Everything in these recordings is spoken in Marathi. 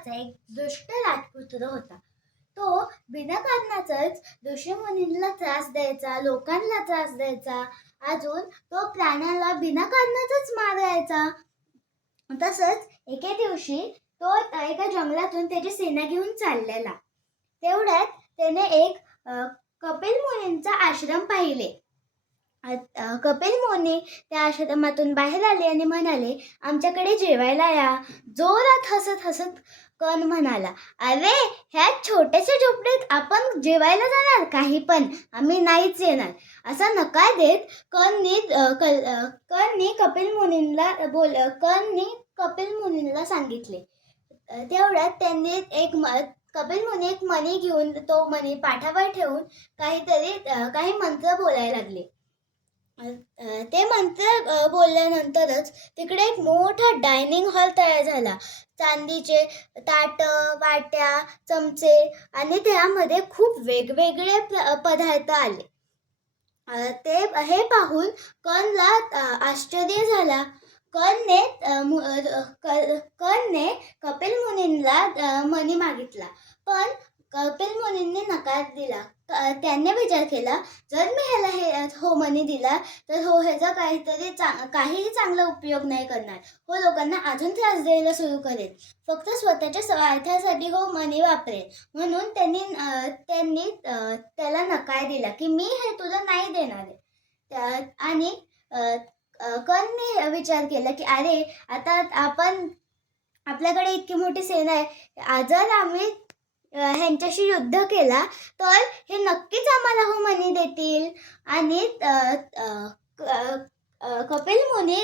नावाचा एक दुष्ट राजपुत्र होता. तो बिनाकारणाचाच ऋषीमुनींना त्रास द्यायचा लोकांना त्रास द्यायचा. अजून तो प्राण्याला बिनाकारणाचाच मारायचा. तसंच एके दिवशी तो एका जंगलातून त्याची सेना घेऊन चाललेला. तेवढ्यात त्याने एक कपिल मुनींचा आश्रम पाहिले. कपिल मोने त्या आश्रमातून बाहेर आले आणि म्हणाले आमच्याकडे जेवायला या. जोरात हसत हसत कण म्हणाला अरे ह्या छोट्याशा झोपडीत आपण जेवायला जाणार काही पण आम्ही नाहीच येणार. असा नकार देत कणनी कल- कणनी कपिल मुनींना बोल कणने कणनी कपिल मुनींना सांगितले. तेवढ्यात त्यांनी एक म कपिल मुनी एक मणी घेऊन तो मणी पाठावर ठेवून काहीतरी काही मंत्र बोलायला लागले. ते मंत्र बोलल्यानंतरच तिकडे एक मोठा डायनिंग हॉल तयार झाला. चांदीचे ताट वाट्या चमचे आणि त्यामध्ये खूप वेगवेगळे प- पदार्थ आले. ते हे पाहून कणला आश्चर्य झाला. कणने क- कणने कपिल मुनींना मनी मागितला. पण कपिल मुनींनी नकार दिला. क- त्यांनी विचार केला जर मी ह्याला हे हो मनी दिला तर हो ह्याचा काहीतरी चा काहीही चांगला उपयोग नाही करणार. हो लोकांना अजून त्रास द्यायला सुरू करेल. फक्त स्वतःच्या स्वार्थासाठी हो मनी वापरेल. म्हणून त्यांनी त्यांनी त्याला नकार दिला की मी हे तुला नाही देणार आहे. त्या- आणि अ, कणने विचार केला की अरे आता आपण आपल्याकडे इतकी मोठी सेना आहे. जर आम्ही ह्यांच्याशी युद्ध केला तर हे नक्कीच आम्हाला हो मनी देतील. आणि कपिल मुनी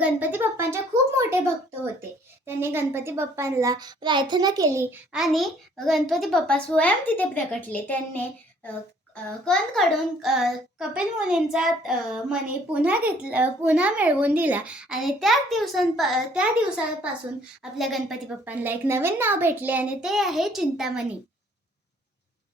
गणपती बाप्पांचे खूप मोठे भक्त होते. त्यांनी गणपती बाप्पांना प्रार्थना केली आणि गणपती बाप्पा स्वयं तिथे प्रकटले. त्यांनी अ, कण काढून कपिल मुनींचा मनी मणी पुन्हा घेतला पुन्हा मिळवून दिला. आणि त्याच दिवसां त्या दिवसापासून आपल्या गणपती बाप्पांना एक नवीन नाव भेटले आणि ते आहे चिंतामणी.